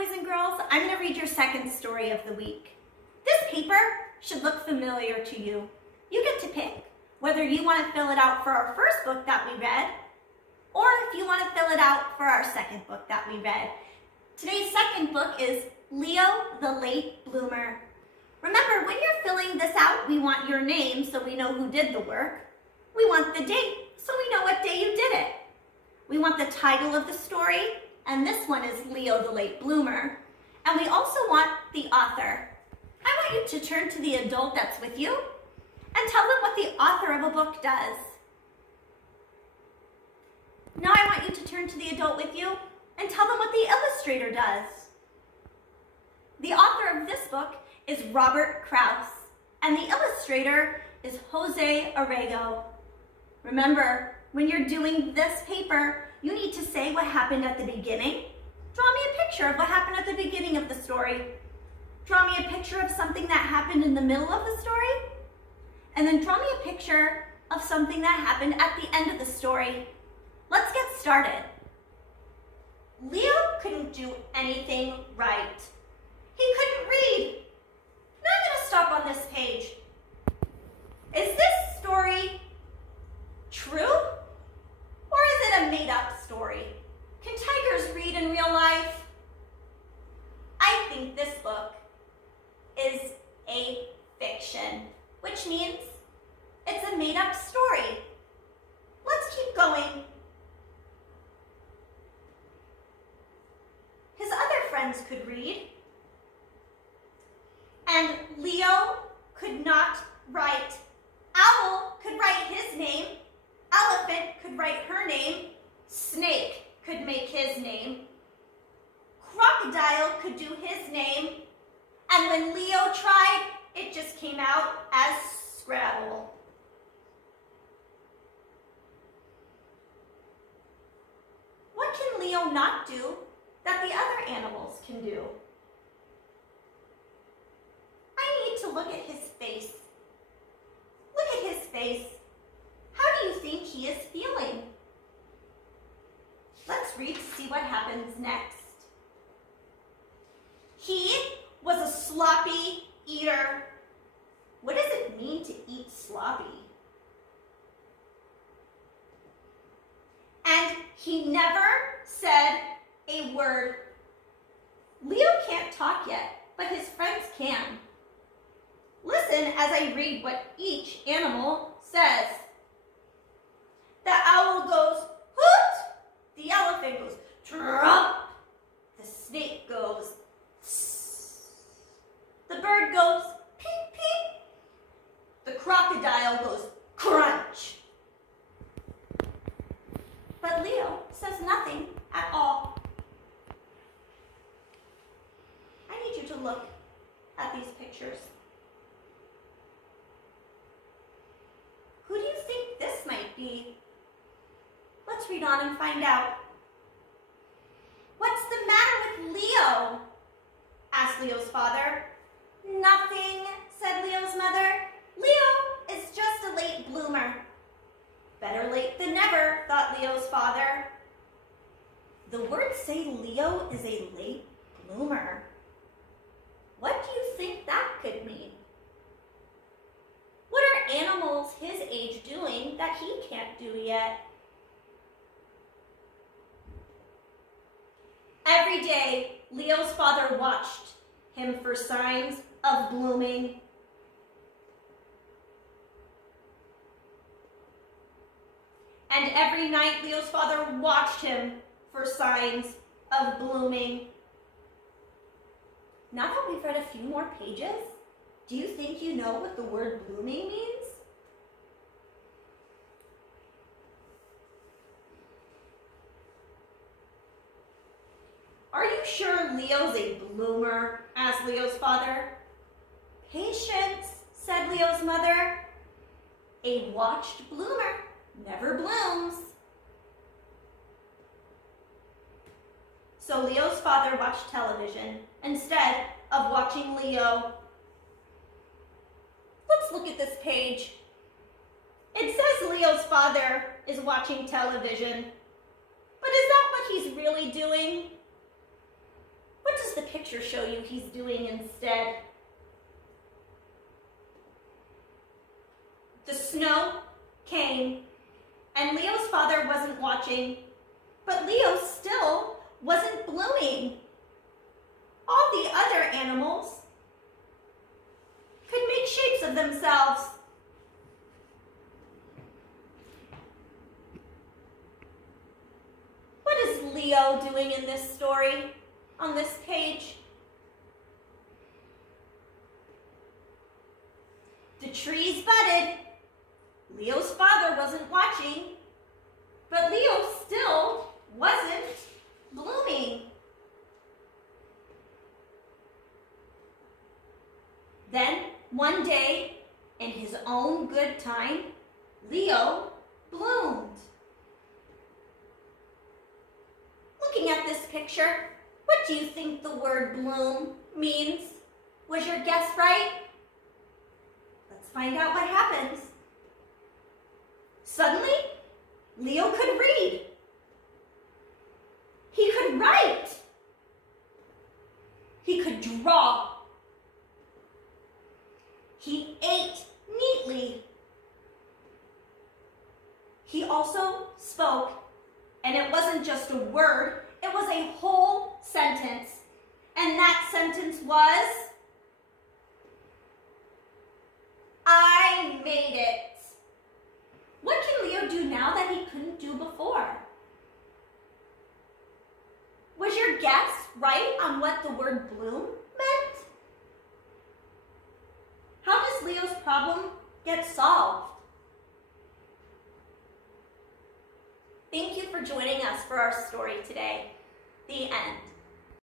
boys and girls. I'm going to read your second story of the week. This paper should look familiar to you. You get to pick whether you want to fill it out for our first book that we read, or if you want to fill it out for our second book that we read. Today's second book is Leo the Late Bloomer. Remember, when you're filling this out, we want your name so we know who did the work. We want the date so we know what day you did it. We want the title of the story, and this one is Leo the Late Bloomer. And we also want the author. I want you to turn to the adult that's with you and tell them what the author of a book does. Now I want you to turn to the adult with you and tell them what the illustrator does. The author of this book is Robert Krause, and the illustrator is Jose Arrego. Remember, when you're doing this paper, you need to say what happened at the beginning. Draw me a picture of what happened at the beginning of the story. Draw me a picture of something that happened in the middle of the story. And then draw me a picture of something that happened at the end of the story. Let's get started. Leo couldn't do anything right. He couldn't read. Now I'm going to stop on this page. Is this story true? Or is it a made-up story? Can tigers read in real life? I think this book is a fiction, which means it's a made-up story. Let's keep going. His other friends could read, and Leo could not write. Owl could write his name, elephant could write her name, snake could make his name, crocodile could do his name, and when Leo tried, it just came out as Scrabble. What can Leo not do that the other animals can do? I need to look at his face. Look at his face. How do you think he is feeling? Let's read to see what happens next. He was a sloppy eater. What does it mean to eat sloppy? And he never said a word. Leo can't talk yet, but his friends can. Listen as I read what each animal says. The owl goes, hoot! The elephant goes, trump! The snake goes, tss. The bird goes, peep, peep! The crocodile goes, crunch! But Leo says nothing at all. I need you to look at these pictures. Who do you think this might be? Let's read on and find out. What's the matter with Leo? Asked Leo's father. Nothing, said Leo's mother. Leo is just a late bloomer. Better late than never, thought Leo's father. The words say Leo is a late bloomer. What do you think that could mean? What are animals his age doing that he can't do yet? Every day, Leo's father watched him for signs of blooming. And every night, Leo's father watched him for signs of blooming. Now that we've read a few more pages, do you think you know what the word blooming means? Are you sure Leo's a bloomer? Asked Leo's father. Patience, said Leo's mother. A watched bloomer never blooms. So Leo's father watched television instead of watching Leo. Let's look at this page. It says Leo's father is watching television. But is that what he's really doing? What does does the picture show you he's doing instead? The snow came, and Leo's father wasn't watching, but Leo still wasn't blooming. All the other animals could make shapes of themselves. What is Leo doing in this story, on this page? The trees budded. Leo's father wasn't watching, but Leo still wasn't blooming. Then, one day, in his own good time, Leo bloomed. Looking at this picture, what do you think the word bloom means? Was your guess right? Let's find out what happens. Suddenly, Leo could read. He could write. He could draw. He ate neatly. He also spoke, and it wasn't just a word, it was a whole sentence. And that sentence was, I made it. What can Leo do now that he couldn't do before? Was your guess right on what the word bloom meant? How does Leo's problem get solved? Thank you for joining us for our story today. The end.